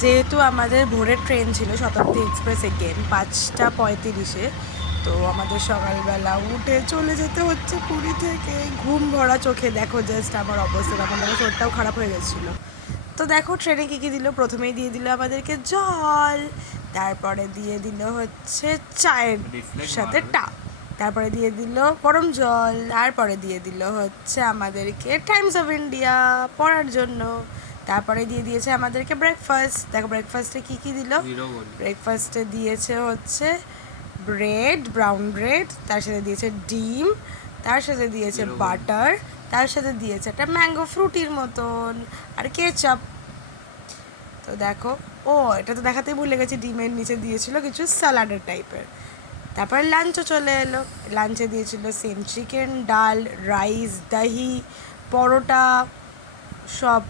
যেহেতু আমাদের ভোরের ট্রেন ছিল শতাব্দী এক্সপ্রেস এগেন 5:35-এ, তো আমাদের সকালবেলা উঠে চলে যেতে হচ্ছে পুরী থেকে। ঘুম ভরা চোখে দেখো জাস্ট আমার অবস্থা, তখন দেখো শরীরটাও খারাপ হয়ে গেছিলো। তো দেখো ট্রেনে কী কী দিল, প্রথমেই দিয়ে দিল আমাদেরকে জল, তারপরে দিয়ে দিল হচ্ছে চায়ের সাথে তারপরে দিয়ে দিল গরম জল, তারপরে দিয়ে দিল হচ্ছে আমাদেরকে টাইমস অফ ইন্ডিয়া পড়ার জন্য, তারপরে দিয়ে দিয়েছে আমাদেরকে ব্রেকফাস্ট। দেখো ব্রেকফাস্টে কী কী দিল, ব্রেকফাস্টে দিয়েছে হচ্ছে ব্রেড, ব্রাউন ব্রেড, তার সাথে দিয়েছে ডিম, তার সাথে দিয়েছে বাটার, তার সাথে দিয়েছে একটা ম্যাঙ্গো ফ্রুটির মতন আর কেচাপ। তো দেখো, ও এটা তো দেখাতেই ভুলে গেছি, ডিমের নিচে দিয়েছিল কিছু স্যালাডের টাইপের। তারপরে লাঞ্চও চলে এলো, লাঞ্চে দিয়েছিল সেম চিকেন, ডাল, রাইস, দহি, পরোটা সব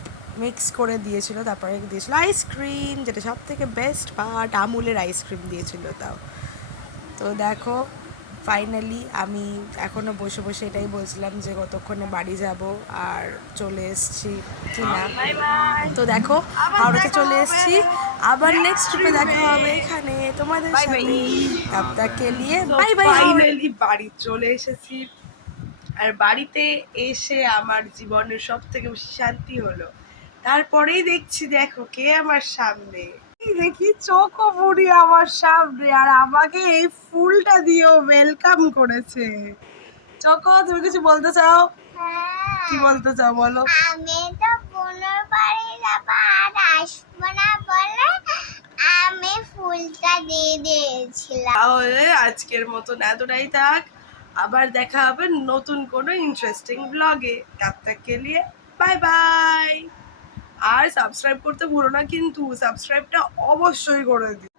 মিক্স করে দিয়েছিল। তারপরে দিয়েছিল আইসক্রিম, যেটা সব থেকে বেস্ট পার্ট, আমুলের আইসক্রিম দিয়েছিল তাও। তো দেখো ফাইনালি আমি এখনও বসে বসে এটাই বলছিলাম যে কতক্ষণে বাড়ি যাব আর চলে এসেছি কি না। তো দেখো হাওড়াতে চলে এসেছি, আবার নেক্সট ট্রিপে দেখা হবে এখানে তোমাদের সাথে। তব তক কে লিয়ে বাই বাই। ফাইনালি বাড়ি চলে এসেছি, আর বাড়িতে এসে আমার জীবনের সব থেকে বেশি শান্তি হলো। তারপরেই দেখছি দেখো কে আমার সামনে, দেখি চোখপুরি আমার সামনে, আর আমাকে এই ফুলটা দিয়েও ওয়েলকাম করেছে। চকো তুমি কিছু বলতে চাও? কি বলতে চাও বলো? আমি তো বোনের বাড়ি যাব আর আসবো না বলে আমি ফুলটা দিয়ে দিয়েছিলাম। তাহলে আজকের মতন এতটাই থাক, আবার দেখা হবে নতুন কোনো ইন্টারেস্টিং ব্লগে। তব তক কে লিয়ে বাই বাই। আর সাবস্ক্রাইব করতে ভুলো না কিন্তু, সাবস্ক্রাইবটা অবশ্যই করে দিও।